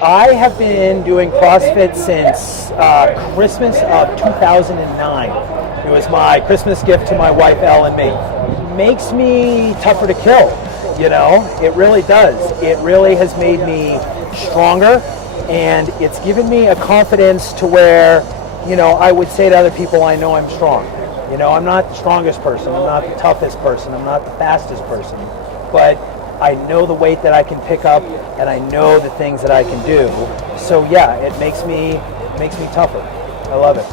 I have been doing CrossFit since Christmas of 2009. It was my Christmas gift to my wife, Elle, and me. Makes me tougher to kill, you know? It really does. It really has made me stronger, and it's given me a confidence to where, you know, I would say to other people, I know I'm strong. You know, I'm not the strongest person, I'm not the toughest person, I'm not the fastest person, but I know the weight that I can pick up, and I know the things that I can do. So yeah, it makes me tougher. I love it.